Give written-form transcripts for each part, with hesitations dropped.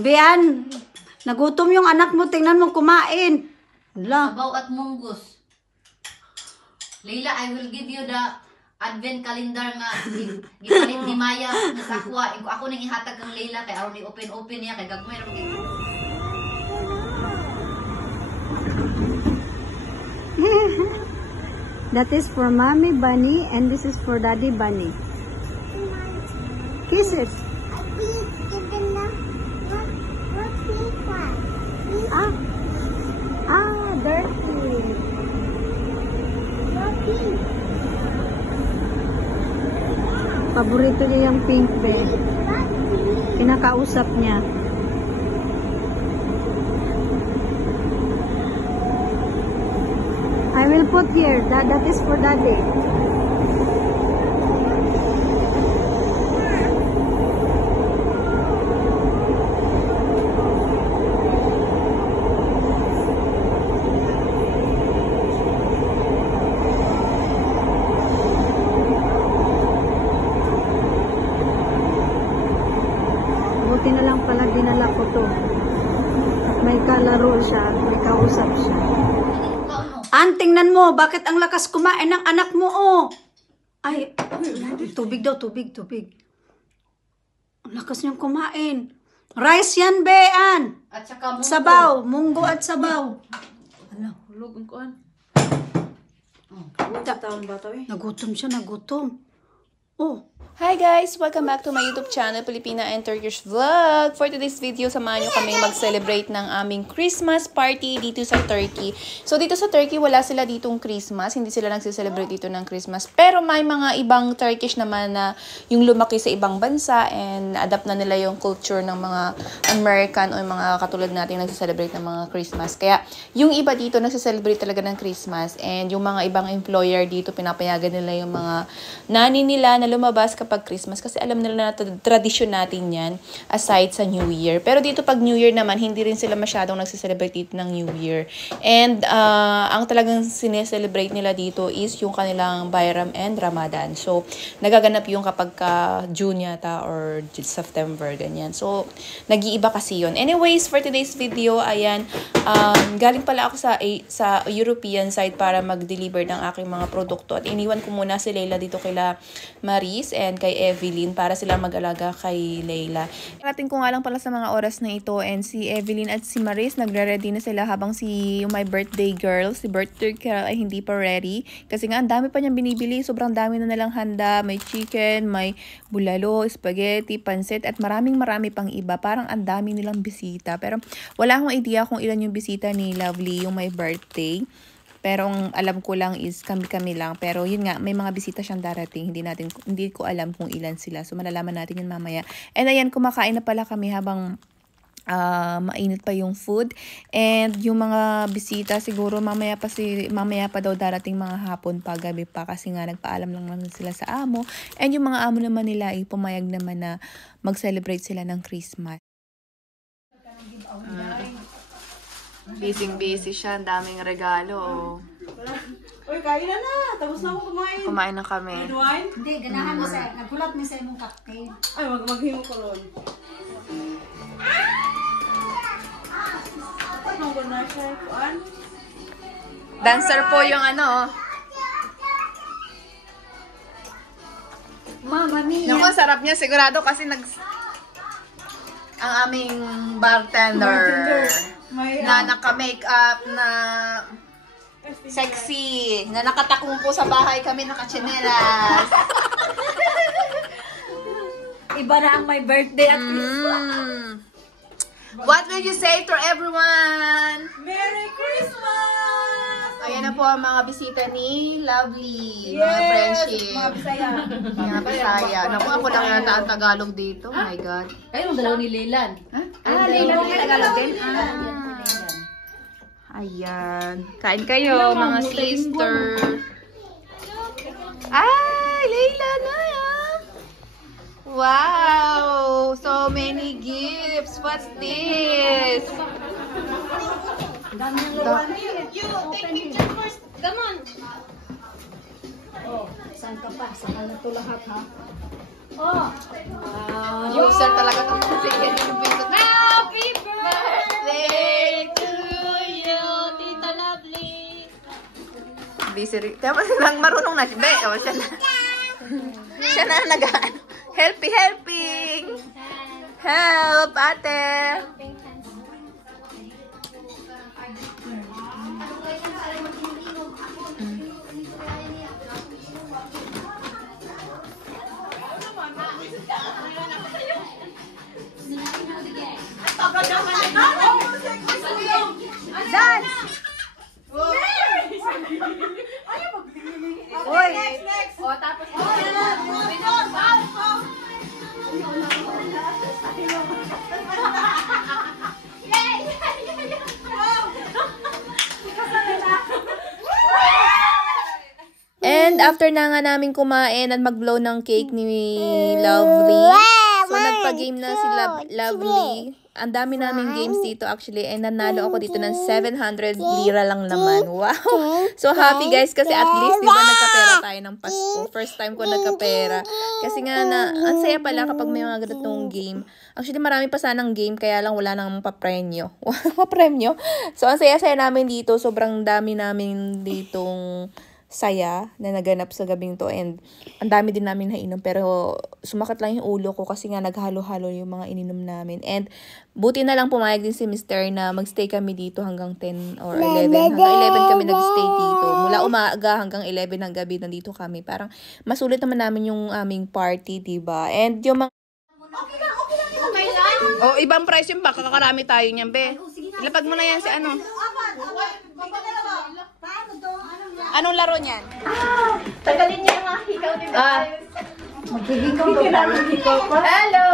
Bian, nagutom yung anak mo. Tingnan mo kumain. Hala. Sabaw at munggus. Leila, I will give you the advent calendar nga gipalit ni Maya nga sakwa. Ako nang ihatag kang Leila kay aron ni open niya kay gagmay ra gyud. That is for Mommy Bunny and this is for Daddy Bunny. Kisses. Dirty. Paborito niya yung pink bear. Kinakausap niya. I will put here. That is for Daddy. Buti na lang pala dinala ko to. May kalaro siya. May kausap siya. Tingnan mo, bakit ang lakas kumain ng anak mo, oh? Ay, tubig daw, tubig. Ang lakas niyang kumain. Rice yan, Bean. At saka munggo. Sabaw, munggo at sabaw. Ala, hulog ang kuan. Nagutom siya, nagutom. Oh. Hi guys! Welcome back to my YouTube channel, Filipina and Turkish Vlog. For today's video, samahan nyo kami mag-celebrate ng aming Christmas party dito sa Turkey. So dito sa Turkey, wala sila ditong Christmas. Hindi sila nagse-celebrate dito ng Christmas. Pero may mga ibang Turkish naman na yung lumaki sa ibang bansa and adapt na nila yung culture ng mga American o yung mga katulad natin nagse-celebrate ng mga Christmas. Kaya yung iba dito nagse-celebrate talaga ng Christmas and yung mga ibang employer dito pinapayagan nila yung mga nani nila na lumabas kapag Christmas kasi alam nila na tradisyon natin yan aside sa New Year. Pero dito pag New Year naman, hindi rin sila masyadong nagse-celebrate dito ng New Year. And ang talagang sineselebrate nila dito is yung kanilang Bayram and Ramadan. So, nagaganap yung kapag June yata or September, ganyan. So, nag-iiba kasi yun. Anyways, for today's video, ayan, galing pala ako sa European side para mag-deliver ng aking mga produkto at iniwan ko muna si Leila dito kila Maris and kay Evelyn para sila mag-alaga kay Leila. Parating ko nga lang pala sa mga oras na ito and si Evelyn at si Maris nagre-ready na sila habang yung my birthday girl, si birthday girl ay hindi pa ready kasi nga ang dami pa niyang binibili, sobrang dami na nilang handa, may chicken, may bulalo, spaghetti, pansit at marami pang iba, parang ang dami nilang bisita pero wala akong idea kung ilan yung bisita ni Lovely yung my birthday. Pero ang alam ko lang is kami lang. Pero yun nga, may mga bisita siyang darating. Hindi ko alam kung ilan sila. So malalaman natin yun mamaya. And ayan, kumakain na pala kami habang mainit pa yung food. And yung mga bisita siguro mamaya pa daw darating mga hapon pa, gabi pa. Kasi nga nagpaalam lang naman sila sa amo. And yung mga amo naman nila ay pumayag naman na mag-celebrate sila ng Christmas. Busy siya. Ang daming regalo. Uy, kain na. Tapos na ako kumain. Kumain na kami. Wine? Hindi, ganahan mo sa, nagulat mo sa imong cocktail. Ay, maghimo ko ron. Ano ko na siya? Kuan? Dancer po yung ano. Mama mia. Naku, sarap niya. Sigurado kasi ang aming bartender. Na naka-makeup, na sexy, na nakatakong po sa bahay kami nakachinelas. Iba na ang my birthday at Christmas. What will you say to everyone? Merry Christmas! Ayan na po ang mga bisita ni Lovely. Mga friendship. Mga Bisaya. Mga Bisaya. Naku, ako lang yata ang Tagalog dito. Oh my God. Kayo dalaw ni Leilan. Leilan ang Tagalog din? Ayan. Kain kayo, mga sister. Ay, Leila na. Wow! So many gifts. What's this? You take picture first. Come on. Oh, saan ka pa? Saan na ito lahat, ha? Oh! User talaga itong sige. Happy busy rin. Tapos lang marunong na. Be, oh, siya na. Siya na helping. Help, ate. Dance! Uy! O, tapos And after na nga namin kumain at mag-blow ng cake ni Lovely, so nagpa-game na si Lovely. Ang dami naming games dito actually, and nanalo ako dito ng 700 lira lang naman. Wow! So happy guys kasi at least diba nagkapera tayo ng Pasko. First time ko nagkapera. Kasi nga ang saya pala kapag may mga ganitong game. Actually marami pa sanang game kaya lang wala nang papremyo. Papremyo. So ang saya-saya namin dito. Sobrang dami namin ditong saya na naganap sa gabing to, and ang dami din namin nainom pero sumakit lang yung ulo ko kasi nga naghalo-halo yung mga ininom namin, and buti na lang pumayag din si Mr. na magstay kami dito hanggang 10 or 11. Hanggang 11 kami nagstay dito. Mula umaga hanggang 11 ng gabi nandito kami. Parang masulit naman namin yung aming party, diba? And yung mga oh, ibang price yung baka kakarami tayo niyan, be. Ilapag mo na yan si ano. Anong laro niyan? tagalin niya yung mga hikaw ni Hello!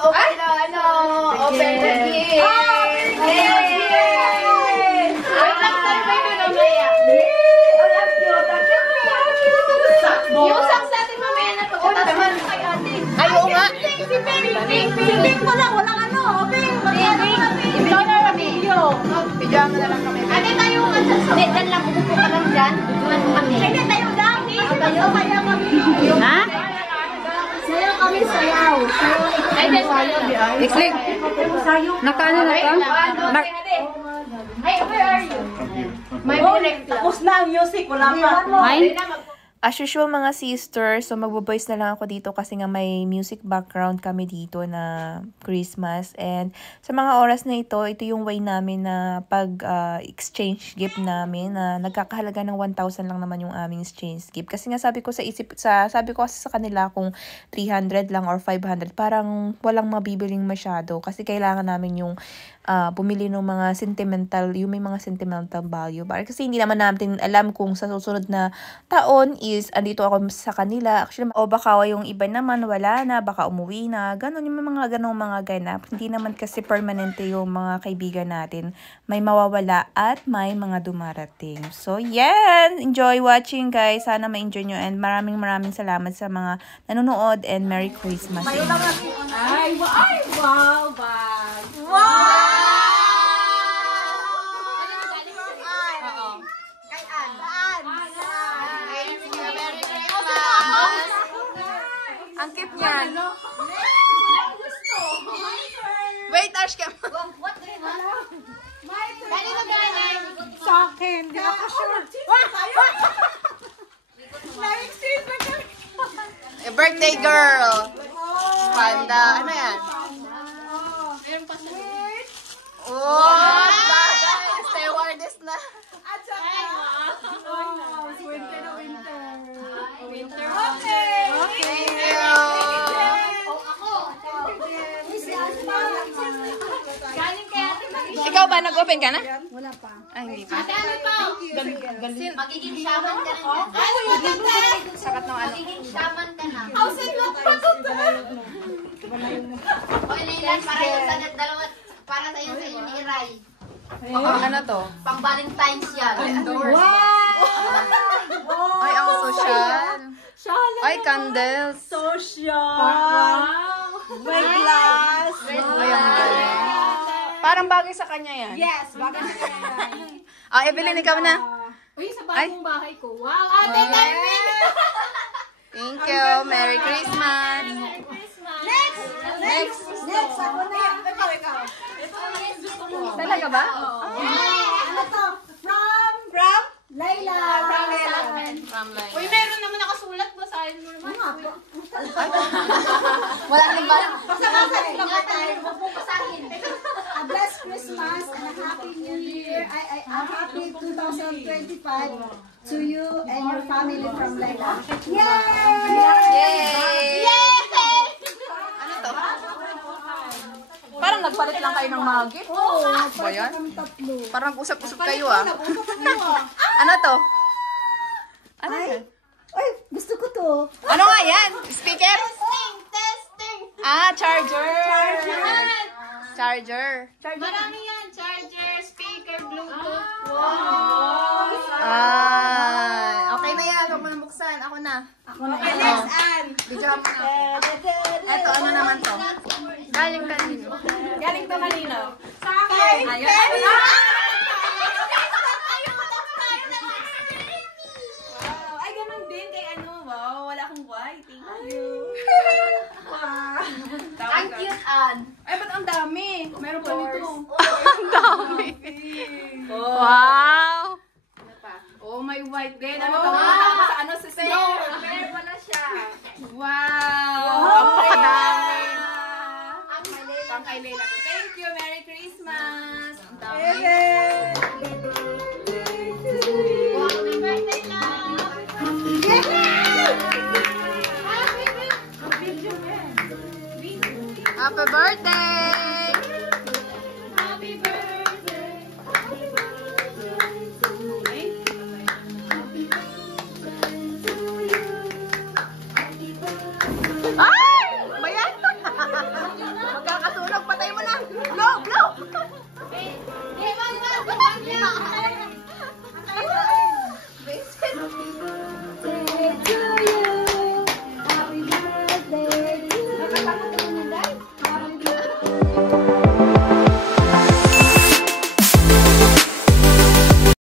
Open na, open the gift! Wait lang, tayo ba yung mamaya? Yung socks natin mamaya na pagkatapos kay ate. Ay, oo nga. Ping ko lang, walang ano. Ping, Ikaw na kami. Pijama na lang kami. Ate tayo ang sasabi. Dyan lang, upo ka lang dyan. Duman mo kami. Hindi tayo lang. Tayo kaya kami. Ha? Sayaw kami, sayaw. Ay, dyan tayo. Explain. Nakaano na ka? Hey, where are you? May direct. Tapos na ang music, wala pa. Ay? As usual mga sisters, so magbo-voice na lang ako dito kasi nga may music background kami dito na Christmas. And sa mga oras na ito yung way namin na pag-exchange gift namin na nagkakahalaga ng 1,000 lang naman yung aming exchange gift. Kasi nga sabi ko kasi sa kanila kung 300 lang or 500, parang walang mabibiling masyado kasi kailangan namin yung bumili ng mga sentimental, yung may mga sentimental value. Kasi hindi naman natin alam kung sa susunod na taon is andito ako sa kanila. Actually, o baka yung iba naman wala na, baka umuwi na. Ganon yung mga ganong mga ganap. Hindi naman kasi permanente yung mga kaibigan natin. May mawawala at may mga dumarating. So, yan! Enjoy watching guys. Sana ma-enjoy nyo, and maraming salamat sa mga nanonood, and Merry Christmas. Ay, wow, bag. Ang cute niyan. Wait, Ash, ka. What do you want? Kanino galing? Sa akin, di ako sure. A birthday girl. Panda. Ano yan? Oh, bagay. Stewardess na. At saka, winter na winter. Winter. Okay. Thank you. Galing kay ate Marie. Ikaw ba? Nag-open ka na? Wala pa. Ay, hindi pa. Ate, ano to? Magiging shaman ka na dyan. Ano yung ganda? Sakat ng ano. Magiging shaman ka na. How's it look? Pagod na. O, Leilan, para yung sa dalawa, para sa iyo ni Iray. Ano to? Pang Valentine's yan. Ay, ang social. Ay, candles. Social. Wow. May glass. Ay, ang galing. Parang bagay sa kanya yan. Yes, bakit yan? Ah, Evelyn, ikaw na. Uy, sa bagong bahay ko. Wow, ate, Carmen! Thank you. Merry Christmas. Next, ako na. Ikaw. Talaga ba? Ano to? From Layla! Uy, meron naman nakasulat. Basahin mo naman. Wala nang ba? Basta-basa lang tayo. Huwag mo basahin. A blessed Christmas and a happy New Year. A happy 2025 to you and your family from Layla. Yay! Ano to? Parang nagpalit lang kayo ng mga gift. Oo, Ba yan? kami tatlo. Parang usap-usap kayo ah. Ano to? Ano to? Ay, gusto ko to. Ano nga yan? Speaker? Testing! Ah, charger. Charger. Marami yan. Charger, speaker, Bluetooth. Ah, okay na yan. Huwag mo na buksan. Ako na. Ako na. Next, Ann. Bigyan mo na. Eto, ano naman to? Galing kanino? Galing to kanino? Sa akin. Ayun. Wow. Ay, ganun din kay ano. Wow, wala akong white. Thank you. Wow. Ang cute, Ann. Ay, ba't ang dami? Meron pa nito. Ang dami. Wow. Oh, may white din. Ano to? Tapos sa ano? Sa snow. Pero wala siya. Wow. Napakadami. Pang kay Layla to. Thank you. Merry Christmas. Ang dami. Happy birthday, love. Happy birthday!